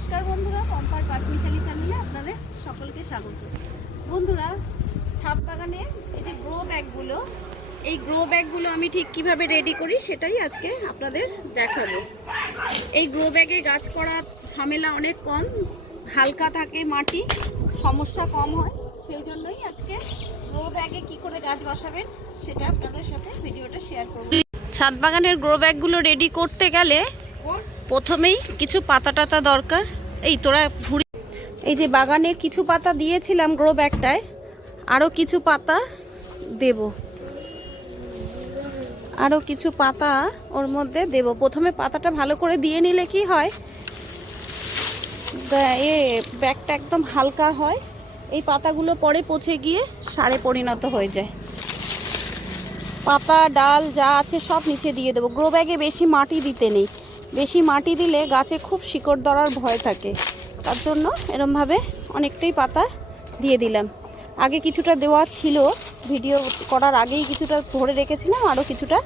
নমস্কার বন্ধুরা, পম্পার পাঁচমিশালি চ্যানেলে আপনাদের সকলকে স্বাগত। বন্ধুরা, ছাদ বাগানে এই যে গ্রো ব্যাগগুলো আমি ঠিক কিভাবে রেডি করি সেটাই আজকে আপনাদের দেখাবো। এই গ্রো ব্যাগে গাছ করার ঝামেলা অনেক কম, হালকা থাকে মাটি, সমস্যা কম হয়। সেই জন্যই আজকে গ্রো ব্যাগে কি করে গাছ বসাবেন সেটা আপনাদের সাথে ভিডিওটা শেয়ার করব। ছাদ বাগানের গ্রো ব্যাগগুলো রেডি করতে গেলে প্রথমেই কিছু পাতা টাতা দরকার। এই যে বাগানের কিছু পাতা দিয়েছিলাম গ্রো ব্যাগটায়, আরও কিছু পাতা দেব, আরও কিছু পাতা ওর মধ্যে দেব। প্রথমে পাতাটা ভালো করে দিয়ে নিলে কি হয়, ব্যাগটা একদম হালকা হয়। এই পাতাগুলো পরে পচে গিয়ে সারে পরিণত হয়ে যায়। পাতা ডাল যা আছে সব নিচে দিয়ে দেবো। গ্রো ব্যাগে বেশি মাটি দিতে নেই, বেশি মাটি দিলে গাছে খুব শিকড় ধরার ভয় থাকে। তার জন্য এরমভাবে অনেকটাই পাতা দিয়ে দিলাম। আগে কিছুটা দেওয়া ছিল, ভিডিও করার আগেই কিছুটা ভরে রেখেছিলাম, আরও কিছুটা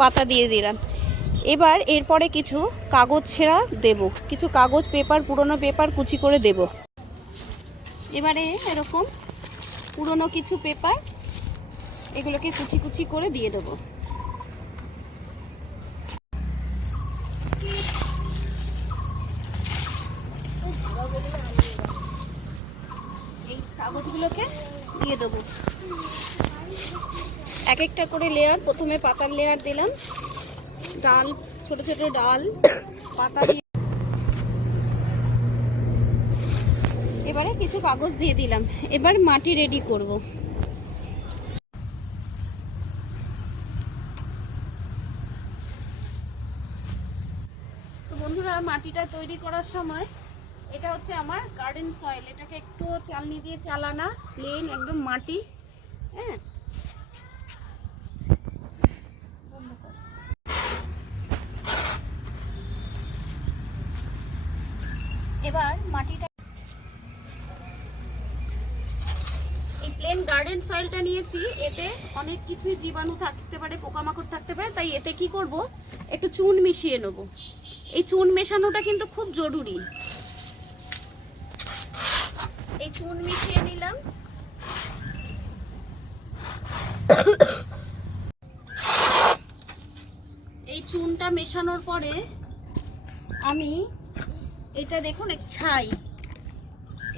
পাতা দিয়ে দিলাম। এবার এরপরে কিছু কাগজ ছেঁড়া দেব, কিছু কাগজ পেপার, পুরনো পেপার কুচি করে দেব। এবারে এরকম পুরনো কিছু পেপার এগুলোকে কুচি কুচি করে দিয়ে দেবো। এই কাগজগুলোকে দিয়ে দেবো এক একটা করে লেয়ার। প্রথমে পাতার লেয়ার দিলাম, ডাল, ছোট ছোট ডাল পাতা দিয়ে, এবারে কিছু কাগজ দিয়ে দিলাম। এবার মাটি রেডি করব। তো বন্ধুরা, মাটিটা তৈরি করার সময় এটা হচ্ছে আমার গার্ডেন সয়েল। এটাকে একটু চালনি দিয়ে চালানা, প্লেন একদম মাটি। হ্যাঁ, এবার মাটিটা, এই প্লেন গার্ডেন সয়েলটা নিয়েছি। এতে অনেক কিছুই জীবাণু থাকতে পারে, পোকামাকড় থাকতে পারে, তাই এতে কি করব, একটু চুন মিশিয়ে নেব। এই চুন মেশানোটা কিন্তু খুব জরুরি। এই চুন মিশিয়ে নিলাম। এই চুনটা মেশানোর পরে আমি এটা দেখুন এক ছাই,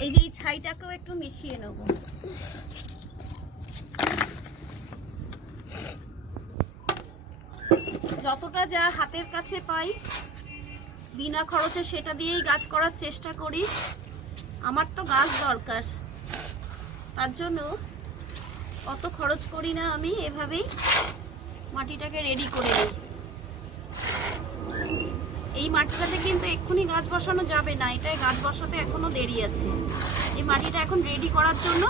এই যে এই ছাইটাকেও একটু মিশিয়ে নেব। যতটা যা হাতের কাছে পাই বিনা খরচে সেটা দিয়েই গাছ করার চেষ্টা করি। আমার তো গাছ দরকার, তার জন্য অত খরচ করি না, আমি এভাবেই মাটিটাকে রেডি করে নিই। এই মাটিটাতে কিন্তু এক্ষুনি গাছ বসানো যাবে না, এটায় গাছ বসাতে এখনো দেরি আছে। এই মাটিটা এখন রেডি করার জন্য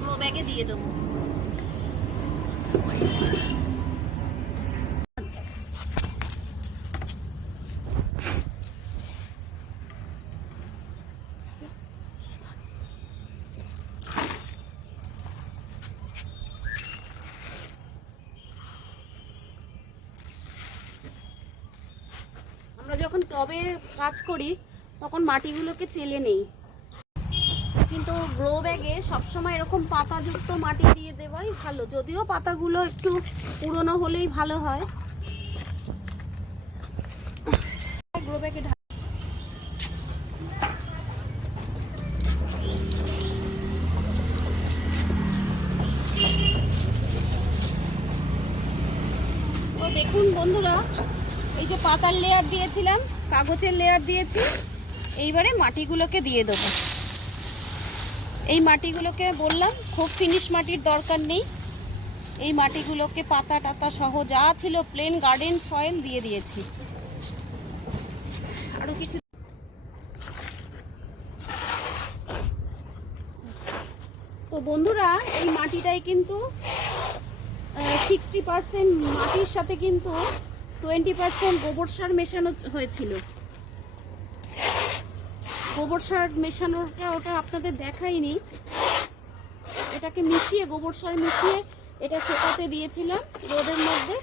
গ্রো ব্যাগে দিয়ে দেবো। আমরা যখন টবে কাজ করি তখন মাটিগুলোকে চেলে নেই, কিন্তু গ্রো ব্যাগে সবসময় এরকম পাতাযুক্ত মাটি দিয়ে দেওয়াই ভালো। যদিও পাতাগুলো একটু পুরনো হলেই ভালো হয়। গ্রো ব্যাগে তো দেখুন বন্ধুরা, এই যে পাতার লেয়ার দিয়েছিলাম, কাগজের লেয়ার দিয়েছি, এইবারে মাটিগুলোকে দিয়ে দেবো। এই মাটিগুলোকে বললাম খুব ফিনিশ মাটির দরকার নেই। এই মাটিগুলোকে পাতা টাতা সহ যা ছিল প্লেন গার্ডেন সয়েল দিয়ে দিয়েছি। আরো কিছু, তো বন্ধুরা, এই মাটিটাই কিন্তু 60% মাটির সাথে কিন্তু 20% গোবর সার মেশানো হয়েছিল। গোবর সার মেশানোটা ওটা আপনাদের দেখাইনি। এটাকে মিশিয়ে, গোবর সার মিশিয়ে এটা শুকাতে দিয়েছিলাম রোদের মধ্যে।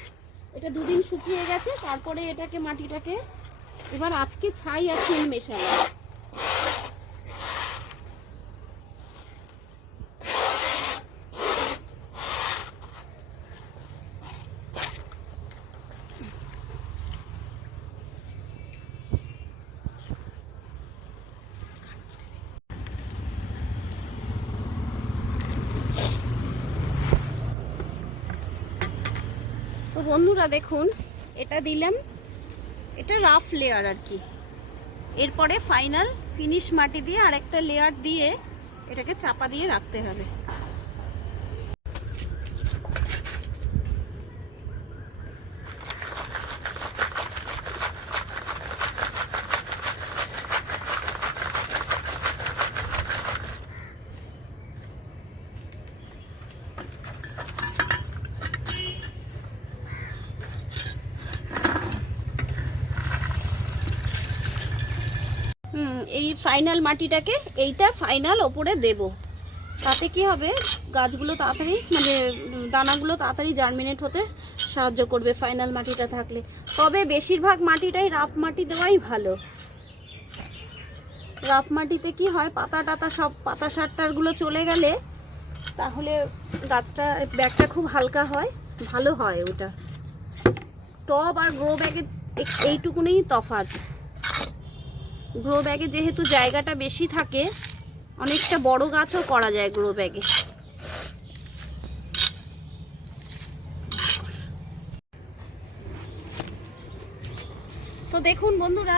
এটা 2 দিন শুকিয়ে গেছে। তারপরে এটাকে মাটিটাকে এবার আজকে ছাই আর চুন মেশালাম। বন্ধুরা দেখুন, এটা দিলাম, এটা রাফ লেয়ার আর কি। এরপরে ফাইনাল ফিনিশ মাটি দিয়ে আরেকটা লেয়ার দিয়ে এটাকে চাপা দিয়ে রাখতে হবে। এই ফাইনাল মাটিটাকে এইটা ফাইনাল ওপরে দেব, তাতে কি হবে গাছগুলো তাড়াতাড়ি মানে দানাগুলো তাড়াতাড়ি জার্মিনেট হতে সাহায্য করবে ফাইনাল মাটিটা থাকলে। তবে বেশিরভাগ মাটিটাই রাফ মাটি দেওয়াই ভালো। রাফ মাটিতে কি হয়, পাতা টাতা সব পাতা সারটারগুলো চলে গেলে তাহলে গাছটা ব্যাগটা খুব হালকা হয়, ভালো হয় ওটা। টব আর গ্রো ব্যাগে এইটুকুনেই তফাৎ। গ্রো ব্যাগে যেহেতু জায়গাটা বেশি থাকে, অনেকটা বড় গাছও করা যায় গ্রো ব্যাগে। তো দেখুন বন্ধুরা,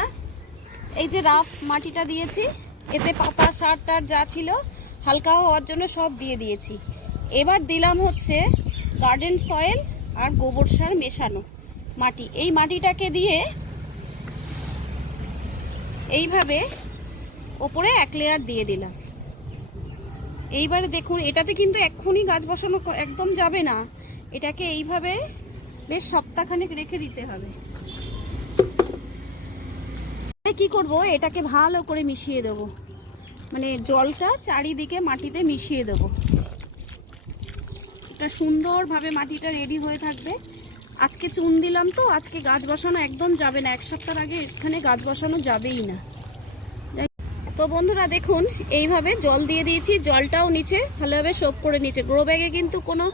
এই যে রাফ মাটিটা দিয়েছি, এতে পাতা সার টার যা ছিল হালকা হওয়ার জন্য সব দিয়ে দিয়েছি। এবার দিলাম হচ্ছে গার্ডেন সয়েল আর গোবর সার মেশানো মাটি। এই মাটিটাকে দিয়ে এইভাবে ওপরে এক লেয়ার দিয়ে দিলাম। এইবারে দেখুন, এটাতে কিন্তু এক্ষুনি গাছ বসানো একদম যাবে না, এটাকে এইভাবে বেশ সপ্তাহখানেক রেখে দিতে হবে। কি করব, এটাকে ভালো করে মিশিয়ে দেব, মানে জলটা চারিদিকে মাটিতে মিশিয়ে দেব। এটা সুন্দরভাবে মাটিটা রেডি হয়ে থাকবে। আজকে চুন দিলাম তো, আজকে গাছ বসানো একদম যাবে না, এক সপ্তাহ আগে এখানে গাছ বসানো যাবেই না। তো বন্ধুরা দেখুন, এইভাবে জল দিয়ে দিয়েছি, জলটাও নিচে ভালোভাবে সোপ করে নিচে। গ্রো ব্যাগে কিন্তু কোনো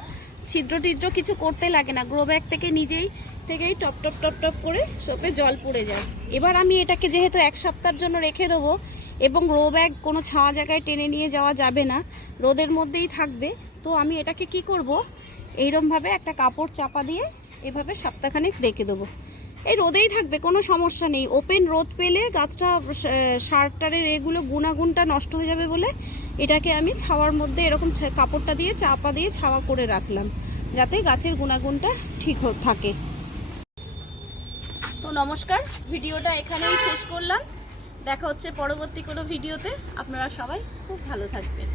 ছিদ্র টিদ্র কিছু করতে লাগে না, গ্রো ব্যাগ থেকে থেকেই টপ টপ টপ টপ করে সোপে জল পড়ে যায়। এবার আমি এটাকে যেহেতু এক সপ্তাহের জন্য রেখে দেবো এবং গ্রো ব্যাগ কোনো ছাওয়া জায়গায় টেনে নিয়ে যাওয়া যাবে না, রোদের মধ্যেই থাকবে, তো আমি এটাকে কি করব, এইরকমভাবে একটা কাপড় চাপা দিয়ে এভাবে সপ্তাহখানেক রেখে দেবো। এই রোদেই থাকবে, কোনো সমস্যা নেই। ওপেন রোদ পেলে গাছটা সারটারের এগুলো গুণাগুণটা নষ্ট হয়ে যাবে বলে এটাকে আমি ছাওয়ার মধ্যে এরকম কাপড়টা দিয়ে চাপা দিয়ে ছাওয়া করে রাখলাম, যাতে গাছের গুণাগুণটা ঠিক থাকে। তো নমস্কার, ভিডিওটা এখানেই শেষ করলাম। দেখা হচ্ছে পরবর্তী কোনো ভিডিওতে। আপনারা সবাই খুব ভালো থাকবেন।